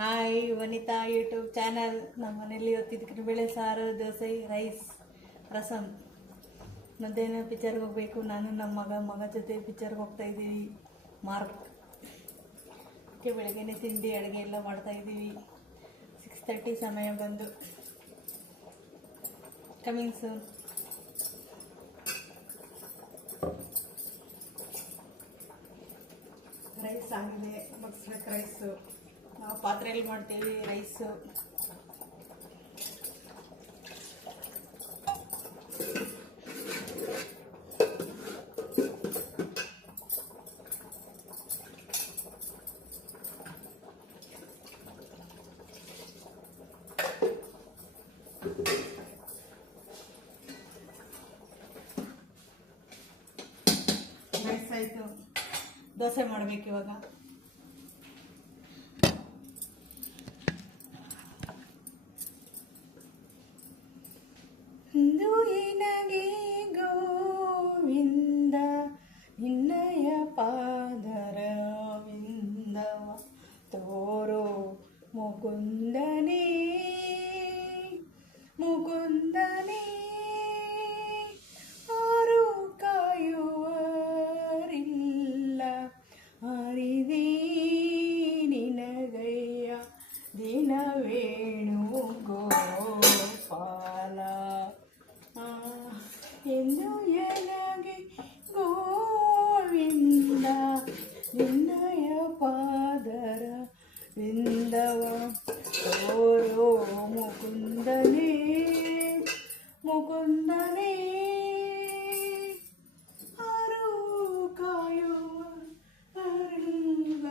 Hi ವನಿತಾ YouTube channel. ನಮ್ಮ ಮನೇಲಿ ಇವತ್ತಿದ್ದಕ್ಕೆ ಬೇಳೆ ಸಾರು, ದೋಸೆ, ರೈಸ್, ರಸಮ್. ಮಧ್ಯಾಹ್ನ ಪಿಕ್ಚರ್ಗೆ ಹೋಗಬೇಕು. ನಾನು ನಮ್ಮ ಮಗ ಜೊತೆ ಪಿಕ್ಚರ್ಗೆ ಹೋಗ್ತಾ ಇದ್ದೀವಿ. ಅದಕ್ಕೆ ಬೆಳಗ್ಗೆನೇ ತಿಂಡಿ ಅಡುಗೆ ಎಲ್ಲ ಮಾಡ್ತಾಯಿದ್ದೀವಿ. 6:30 ಸಮಯ ಬಂದು. Coming soon. ರೈಸ್ ಆಗಿದೆ, ಬಗ್ಸ್ಬೇಕು ರೈಸು. ನಾವು ಪಾತ್ರೆಯಲ್ಲಿ ಮಾಡ್ತೀವಿ ರೈಸು. ರೈಸ್ ಆಯಿತು, ದೋಸೆ ಮಾಡಬೇಕು ಇವಾಗ. ನಿನಗೆ ಗೋವಿಂದ ನಿನ್ನಯ ಪಾದರ ವಿಂದವ ತೋರೋ ಮುಕುಂದನೇ ಮುಕುಂದನೇ. ಆರು ಕಾಯುವರಿಲ್ಲ ಹರಿದೇ ನಿನಗಯ್ಯ ದಿನವೇಣು ಗೋಪಾಲ. ಎಂದು ಎನಗೆ ಗೋವಿಂದ ನಿನ್ನಯ ಪಾದರ ವಿಂದವ ತೋರೋ ಮುಕುಂದನೇ ಮುಕುಂದನೇ. ಆರು ಕಾಯುವ ಅರಿಲ್ಲ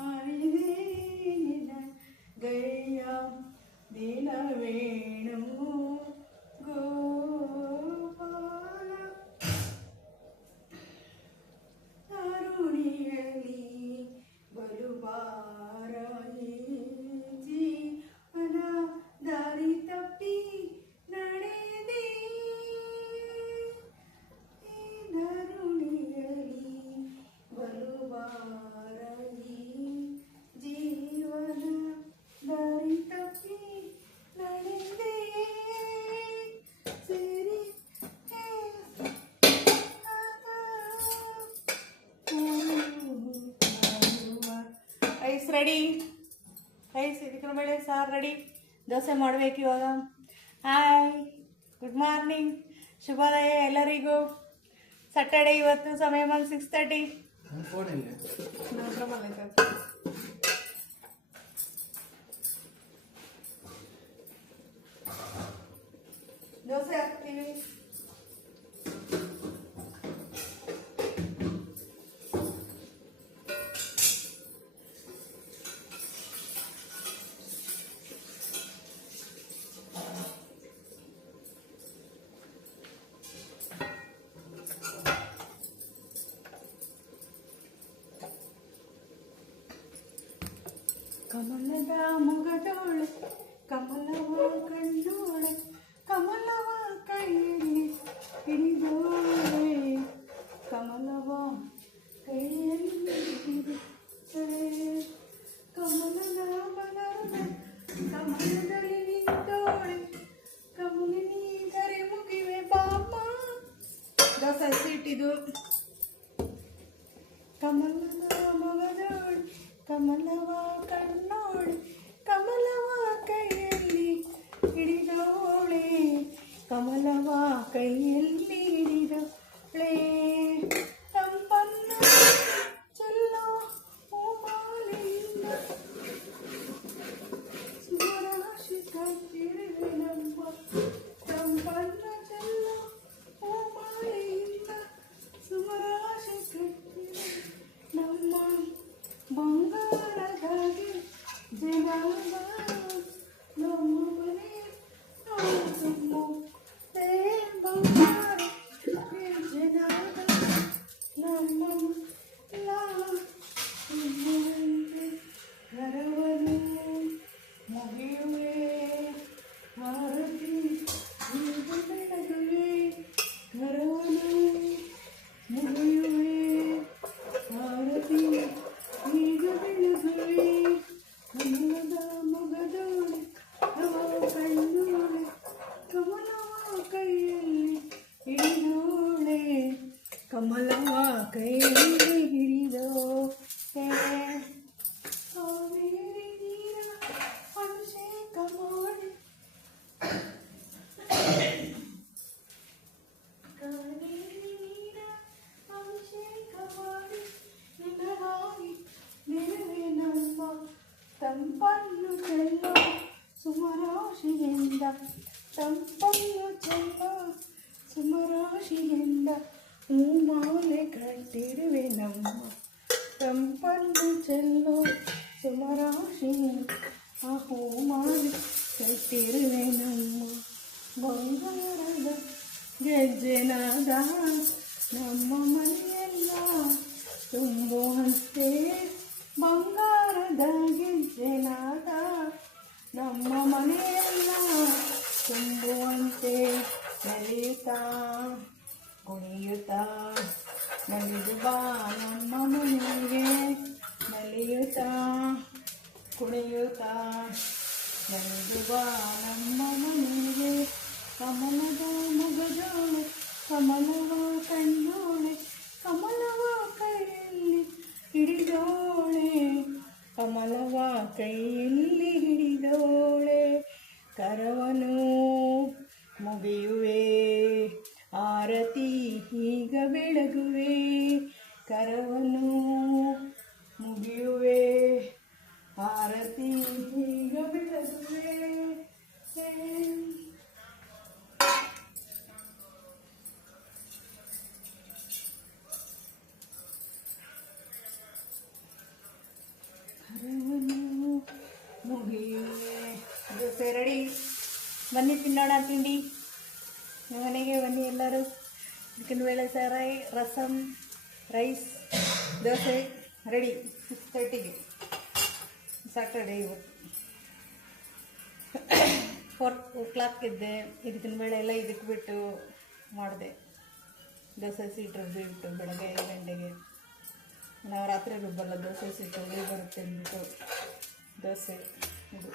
ಹರಿದೇ ನಿನಗಯ್ಯ ದಿನವೇಣು ಗೋಪಾಲ. ಅರುಣಿಯಲಿ ಬಲುಬಾರಾಯಿ ಜೀವನ ದಾರಿ ತಪ್ಪಿ ನಡೆದೆ. ಧರುಣಿಯಲಿ ಬಲುಬಾರಾಯಿ ಜೀವನ ದಾರಿ ತಪ್ಪಿ ನಡೆದೆ. ರೈಸ್ ರೆಡಿ, ರೈಸ್ ಇದಕ್ಕೆ ಬೇಳೆ ಸಾರು ರೆಡಿ. ದೋಸೆ ಮಾಡಬೇಕು ಇವಾಗ. ಹಾಯ್, ಗುಡ್ ಮಾರ್ನಿಂಗ್, ಶುಭೋದಯ ಎಲ್ಲರಿಗೂ. ಸ್ಯಾಟರ್ಡೇ ಇವತ್ತು, ಸಮಯ ಬಂದು 6:30. ದೋಸೆ ಹಾಕ್ತೀವಿ. ಕಮಲದ ಮೊಗದೋಳೆ ಕಮಲವ ಕಣ್ಣೋಳೆ ಕಮಲವ ಕೈಯಲ್ಲಿ ಹಿಡಿದೋಳೆ ಕಮಲವ ಕೈಯಲ್ಲಿ ಹಿಡಿದೋಳೆ. ಕಮಲದ ಮಲದ ಕಮಲದಲ್ಲಿ ನಿಂತೋಳೆ ಕಮಲಿನಿ ಕರೆ ಮುಗಿವೆ ಬಾಮ. ದೋಸೆ ಸಿಟ್ಟಿದು. ಕಮಲದ ಮೊಗದೋಳೆ ಕಮಲವ ಕಣ್ಣೋಳೆ ಕಮಲವ ಕೈಯಲ್ಲಿ ಹಿಡಿದೋಳೆ ಕಮಲವ ಕೈಯಲ್ಲಿ ಹಿಡಿದೋಳೆ. ತಂಪನ್ನ ಚೆಲ್ಲೋ ಹೂಮಾಲೆಯಿಂದ ಸುಮರಾಶಿ ಕಟ್ಟಿರುವೆ ನಮ್ಮ. ತಂಪನ್ನ ಚೆಲ್ಲೋ ಹೂಮಾಲೆಯಿಂದ ಸುಮರಾಶಿ ಕಟ್ಟಿರುವೆ ನಮ್ಮ. ಬಂಗಾರದಾಗೆ ಜನ ನಮ್ಮ ಮನೆ ಬಂಗಾರ ಜನ ತಂಪನ್ನು ಚೆಲ್ಲೋ ಸುಮರಾಶಿಯಿಂದ ತಂಪನ್ನು ಚೆಲ್ಲೋ ಸುಮರಾಶಿಯಿಂದ ಹೂಮಾಲೆ ಕಟ್ಟಿರುವೆ ನಮ್ಮ ತಂಪನ್ನು ಚೆಲ್ಲೋ ಸುಮರಾಶಿಯಿಂದ ಆ ಹೂಮಾಲೆ ಕಟ್ಟಿರುವೆ ನಮ್ಮ ಬಂಗಾರದ ಗೆಜ್ಜೆನಾದ ನಮ್ಮ ಮನೆಯೆಲ್ಲ ತುಂಬುವಂತೆ ಬಂಗಾರದ ಗೆಜ್ಜೆನಾದ ನಮ್ಮ ಮನೆಯೆಲ್ಲ ತುಂಬುವಂತೆ ನಲಿಯುತ್ತಾ ಕುಣಿಯುತ್ತಾ ನಲಿದು ಬಾ ನಮ್ಮ ಮನೆಗೆ ನಲಿಯುತ್ತಾ ಕುಣಿಯುತ್ತಾ ನಲಿದು ಬಾ ನಮ್ಮ ಮನೆಗೆ ಕಮಲದ ಮೊಗಜೋಳೆ ಕಮಲವ ಕಣ್ಣೋಳೆ ಕಮಲವ ಕೈಯಲ್ಲಿ ಹಿಡಿದೋಳೆ ಕಮಲವ ಕೈಯಲ್ಲಿ ಹಿಡಿದೋಳೆ ಕರವನು ಮುಗಿಯುವೆ ಆರತಿ ಈಗ ಬೆಳಗುವೆ ಕರವನು ಮುಗಿಯುವೆ ಆರತಿ ಈಗ ಬೆಳಗುವೆ ಮುಗಿಯುವೆ ದೋಸೆ ರೆಡಿ. ಬನ್ನಿ ತಿನ್ನೋಣ ತಿಂಡಿ. ಮನೆಗೆ ಬನ್ನಿ ಎಲ್ಲರೂ. ಚಿಕನ್ ಬೇಳೆ ಸಾರಾಯಿ, ರಸಮ್, ರೈಸ್, ದೋಸೆ ರೆಡಿ 6:30ಗೆ. ಸ್ಯಾಟರ್ಡೇ ಇವತ್ತು 4 ಇದ್ದೆ. ಇದಕ್ಕಿನ ಬೇಳೆ ಎಲ್ಲ ಇದಕ್ಕೆ ಬಿಟ್ಟು ಮಾಡಿದೆ. ದೋಸೆ ಸೀಟ್ ರುಬ್ಬಿಬಿಟ್ಟು ಬೆಳಗ್ಗೆ 5 ಗಂಟೆಗೆ. ನಾವು ರಾತ್ರಿ ರುಬ್ಬಲ್ಲ, ದೋಸೆ ಸೀಟ್ ರುಬ್ಬಿ ಬರುತ್ತೆ ಅಂದ್ಬಿಟ್ಟು ದೋಸೆ ಇದು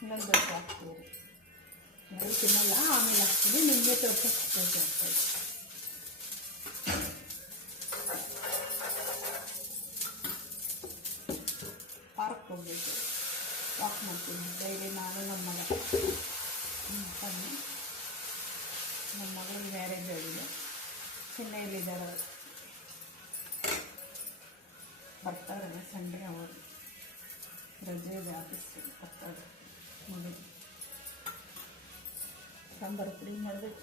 ಇನ್ನೊಂದು ದೋಸೆ ಹಾಕ್ತೀವಿ. ಯಾರು ತಿನ್ನಲ್ಲ, ಆಮೇಲೆ ಹಾಕ್ತೀವಿ. ನಿಮಗೆ ತೋರಿಸೋಕೆ ಆಗ್ತಾಯಿದೆ. ಪಾರ್ಕ್ ಹೋಗ್ಬೇಕು, ವಾಕ್ ಮಾಡ್ತೀನಿ ಡೈಲಿ. ನಾನು ನಮ್ಮ ಮಗ ಬನ್ನಿ. ನಮ್ಮ ಮಗಳಿಗೆ ಮ್ಯಾರೇಜ್ ಆಗಿದೆ, ಚೆನ್ನೈಯಲ್ಲಿದ್ದಾರೆ. ಬರ್ತಾರೆ ಸಂಡೇ, ಅವರು ರಜೆ ಇದೆ ಆಫೀಸ್ಗೆ, ಬರ್ತಾರೆ. ಮಗಳು ಸಾಂಬಾರು ಪುಡಿ ಮಾಡಬೇಕು.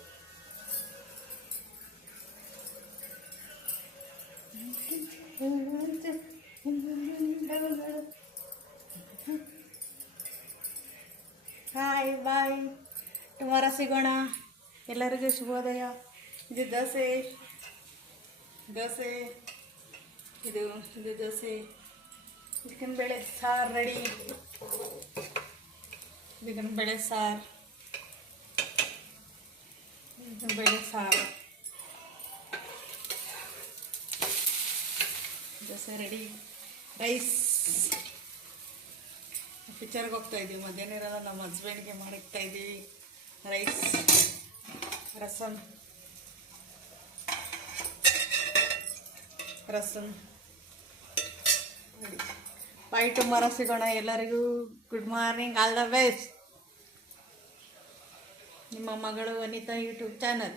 ಹಾಯ್ ಬಾಯ್, ಟುಮಾರೋ ಸಿಗೋಣ. ಎಲ್ಲರಿಗೂ ಶುಭೋದಯ. ಇದು ದೋಸೆ, ಇದು ದೋಸೆ. ಚಿಕನ್ ಬೇಳೆ ಸಾರು ರೆಡಿ. ಚಿಕನ್ ಬೇಳೆ ಸಾರು, ದೋಸೆ ರೆಡಿ. ರೈಸ್, ಪಿಕ್ಚರ್ಗೆ ಹೋಗ್ತಾ ಇದ್ದೀವಿ. ಮಧ್ಯಾಹ್ನ ಇರೋದು ನಮ್ಮ ಹಸ್ಬೆಂಡ್ಗೆ ಮಾಡಿಕ್ತಾ ಇದ್ದೀವಿ. Rice, rasam ready. Bye, tomorrow ಸಿಗೋಣ. ಎಲ್ಲರಿಗೂ good morning, all the best. ನಿಮ್ಮ ಮಗಳು ವನಿತಾ ಯೂಟ್ಯೂಬ್ ಚಾನಲ್.